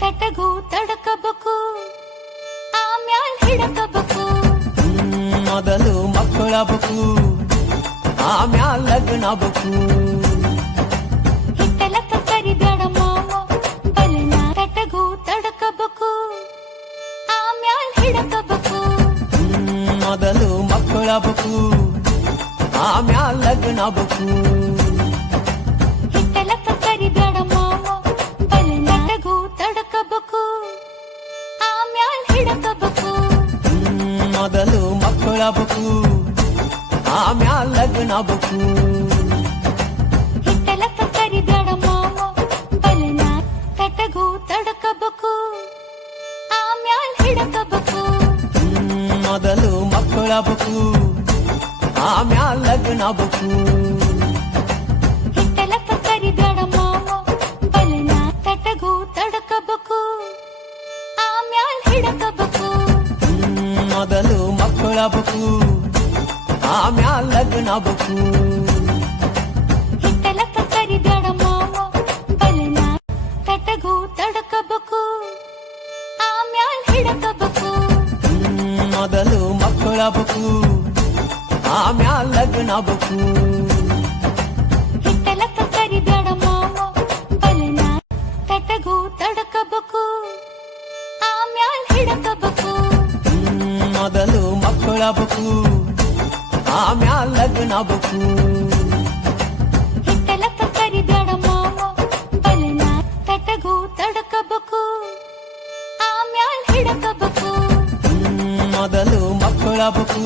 ತಟಗೂ ತಡಕಬೇಕು ಆಮ್ಯಾಲ್ ಹಿಡಕಬೇಕು ಮೊದಲು ಮಕ್ಕಳಾಗಬೇಕು ಆಮ್ಯಾಲ್ ಲಗ್ನ ಆಗಬೇಕು ಹಿತ್ತಲಕ್ಕ ಕರಿಬ್ಯಾಡ ಮಾವ ಬಲನ ತಟಗೂ ತಡಕಬೇಕು ಆಮ್ಯಾಲ್ ಹಿಡಕಬೇಕು ಮೊದಲು ಮಕ್ಕಳಾಗಬೇಕು ಆಮ್ಯಾಲ್ ಲಗ್ನ ಆಗಬೇಕು ಹಿತ್ತಲಕ್ಕ ಕರಿಬ್ಯಾಡ ಮಾವ ಬಲನ ತಟಗೂ ತಡಕಬೇಕು ಆಮ್ಯಾಲ್ ಹಿಡಕಬೇಕು ಮೊದಲು ಮಕ್ಕಳಾಗಬೇಕು ಆಮ್ಯಾಲ್ ಲಗ್ನ ಆಗಬೇಕು ಹಿತ್ತಲಕ್ಕ ಕರಿಬ್ಯಾಡ ಮಾವ ಬಲನ ತಟಗೂ ತಡಕಬೇಕು ಆಮ್ಯಾಲ್ ಹಿಡಕಬೇಕು ಮೊದಲು ಮಕ್ಕಳಾಗಬೇಕು ಆಮ್ಯಾಲ್ ಲಗ್ನ ಆಗಬೇಕು ಹಿತ್ತಲಕ್ಕ ಕರಿಬ್ಯಾಡ ಮಾವ ಬಲನ ತಟಗೂ ತಡಕಬೇಕು ಆಮ್ಯಾಲ್ ಹಿಡಕಬೇಕು ಮೊದಲು ಮಕ್ಕಳಾಗಬೇಕು ಆಮ್ಯಾಲ್ ಲಗ್ನ ಆಗಬೇಕು ಹಿತ್ತಲಕ್ಕ ಕರಿಬ್ಯಾಡ ಮಾವ ಬಲನ ತಟಗೂ ತಡಕಬೇಕು ಆಮ್ಯಾಲ್ ಹಿಡಕಬೇಕು ಮೊದಲು ಮಕ್ಕಳಾಗಬೇಕು ಆಮ್ಯಾಲ್ ಲಗ್ನ ಆಗಬೇಕು ಹಿತ್ತಲಕ್ಕ ಕರಿಬ್ಯಾಡ ಮಾವ ಬಲನ ತಟಗೂ ತಡಕಬೇಕು ಆಮ್ಯಾಲ್ ಹಿಡಕಬೇಕು ಮೊದಲು ಮಕ್ಕಳಾಗಬೇಕು ಆಮ್ಯಾಲ್ ಲಗ್ನ ಆಗಬೇಕು ಹಿತ್ತಲಕ್ಕ ಕರಿಬ್ಯಾಡ ಮಾವ ಬಲನ ತಟಗೂ ತಡಕಬೇಕು ಆಮ್ಯಾಲ್ ಹಿಡಕಬೇಕು ಮೊದಲು ಮಕ್ಕಳಾಗಬೇಕು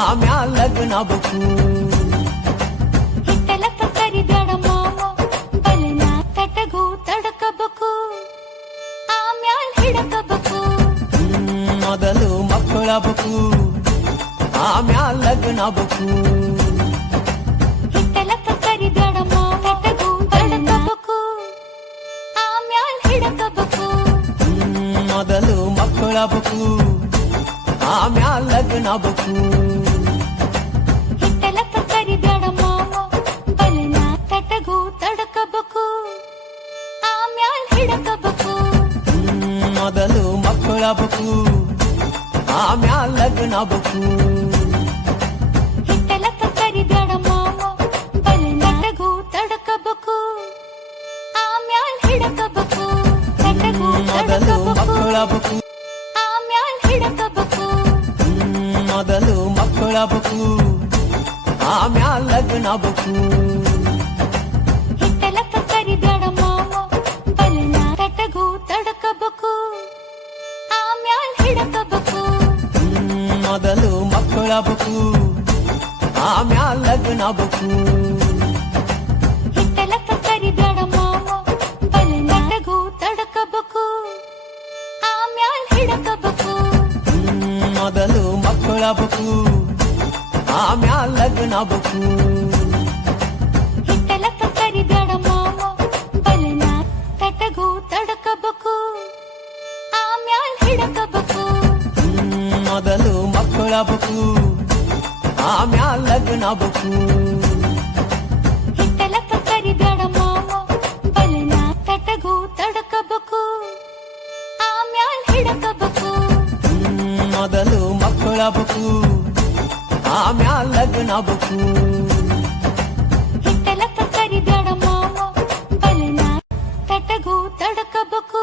ಆಮ್ಯಾಲ್ ಲಗ್ನ ಆಗಬೇಕು ಹಿತ್ತಲಕ್ಕ ಕರಿಬ್ಯಾಡ ಮಾವ ಬಲನ ತಟಗೂ ತಡಕಬೇಕು ಆಮ್ಯಾಲ್ ಹಿಡಕಬೇಕು ಮೊದಲು ಮಕ್ಕಳಾಗಬೇಕು ಆಮ್ಯಾಲ್ ಲಗ್ನ ಆಗಬೇಕು ಹಿತ್ತಲಕ್ಕ ಕರಿಬ್ಯಾಡ ಮಾವ ತಟಗೂ ತಡಕಬೇಕು ಆಮ್ಯಾಲ್ ಹಿಡಕಬೇಕು ಮೊದಲು ಮಕ್ಕಳಾಗಬೇಕು ಆಮ್ಯಾಲ್ ಲಗ್ನ ಆಗಬೇಕು ಹಿತ್ತಲಕ್ಕ ಕರಿಬ್ಯಾಡ ಮಾವ ಬಲನ ತಟಗೂ ತಡಕಬೇಕು ಆಮ್ಯಾಲ್ ಹಿಡಕಬೇಕು ಮೊದಲು ಮಕ್ಕಳಾಗಬೇಕು ಆಮ್ಯಾಲ್ ಲಗ್ನ ಆಗಬೇಕು ಹಿತ್ತಲಕ್ಕ ಕರಿಬ್ಯಾಡ ಮಾವ ಬಲನ ತಟಗೂ ತಡಕಬೇಕು ಆಮ್ಯಾಲ್ ಹಿಡಕಬೇಕು ತಟಗೂ ಮೊದಲು ತಡಕಬೇಕು ಮಕ್ಕಳಾಗಬೇಕು ಆಮ್ಯಾಲ್ ಹಿಡಕಬೇಕು ಮೊದಲು ಮಕ್ಕಳಾಗಬೇಕು ಆಮ್ಯಾಲ್ ಲಗ್ನ ಆಗಬೇಕು ಹಿತ್ತಲಕ್ಕ ಕರಿಬ್ಯಾಡ ಮಾವ ಬಲನ ತಟಗೂ ತಡಕಬೇಕು ಆಮ್ಯಾಲ್ ಹಿಡಕಬೇಕು ಮೊದಲು ಮಕ್ಕಳಾಗಬೇಕು ಆಮ್ಯಾಲ್ ಲಗ್ನ ಆಗಬೇಕು ಹಿತ್ತಲಕ್ಕ ಕರಿಬ್ಯಾಡ ಮಾವ ಬಲನ ತಟಗೂ ತಡಕಬೇಕು ಆಮ್ಯಾಲ್ ಹಿಡಕಬೇಕು ಮೊದಲು ಮಕ್ಕಳಾಗಬೇಕು ಆಮ್ಯಾಲ್ ಲಗ್ನ ಆಗಬೇಕು ಹಿತ್ತಲಕ್ಕ ಕರಿಬ್ಯಾಡ ಮಾವ ಬಲನ ತಟಗೂ ತಡಕಬೇಕು ಆಮ್ಯಾಲ್ ಹಿಡಕಬೇಕು ಮೊದಲು ಮಕ್ಕಳಾಗಬೇಕು ಆಮ್ಯಾಲ್ ಲಗ್ನ ಆಗಬೇಕು ಹಿತ್ತಲಕ್ಕ ಕರಿಬ್ಯಾಡ ಮಾವ ಬಲನ ತಟಗೂ ತಡಕಬೇಕು ಆಮ್ಯಾಲ್ ಹಿಡಕಬೇಕು ಮೊದಲು ಮಕ್ಕಳಾಗಬೇಕು ಆಮ್ಯಾಲ್ ಲಗ್ನ ಆಗಬೇಕು ಹಿತ್ತಲಕ್ಕ ಕರಿಬ್ಯಾಡ ಮಾವ ಬಲನ ತಟಗೂ ತಡಕಬೇಕು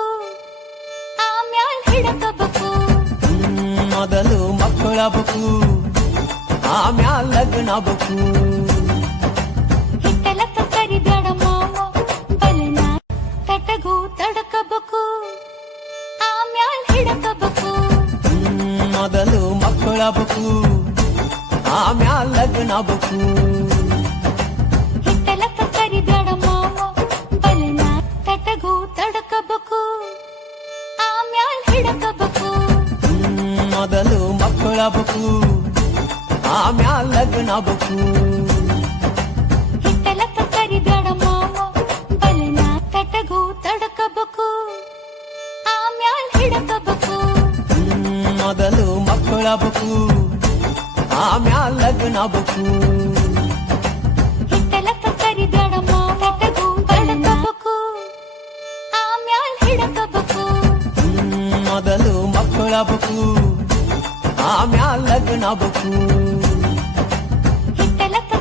ಆಮ್ಯಾಲ್ ಹಿಡಕಬೇಕು ಮೊದಲು ಮಕ್ಕಳಾಗಬೇಕು ಆಮ್ಯಾಲ್ ಲಗ್ನ ಆಗಬೇಕು ಹಿತ್ತಲಕ್ಕ ಕರಿಬ್ಯಾಡ ಮಾವ ಬಲನ ತಟಗೂ ತಡಕಬೇಕು ಆಮ್ಯಾಲ್ ಹಿಡಕಬೇಕು ಮೊದಲು ಮಕ್ಕಳಾಗಬೇಕು ಆಮ್ಯಾಲ್ ಲಗ್ನ ಆಗಬೇಕು ಹಿತ್ತಲಕ್ಕ ಕರಿಬ್ಯಾಡ ಮಾವ ಬಲನ ತಟಗೂ ತಡಕಬೇಕು ಆಮ್ಯಾಲ್ ಹಿಡಕಬೇಕು ಮೊದಲು ಮಕ್ಕಳಾಗಬೇಕು ಆಮ್ಯಾಲ್ ಲಗ್ನ ಆಗಬೇಕು ಹಿತ್ತಲಕ್ಕ ಕರಿಬ್ಯಾಡ ಮಾವ ಬಲನ ತಟಗೂ ತಡಕಬೇಕು ಆಮ್ಯಾಲ್ ಹಿಡಕಬೇಕು ಮೊದಲು ಮಕ್ಕಳಾಗಬೇಕು ಆಮ್ಯಾಲ್ ಲಗ್ನ ಆಗಬೇಕು ಹಿತ್ತಲಕ್ಕ ಕರಿಬ್ಯಾಡ ಮಾವ ತಟಗೂ ತಡಕಬೇಕು ಆಮ್ಯಾಲ್ ಹಿಡಕಬೇಕು ಮೊದಲು ಮಕ್ಕಳಾಗಬೇಕು ಆಮ್ಯಾಲ ಲಗ್ನ ಆಗ್ಬೇಕು ಹಿತ್ತಲಕ್ಕ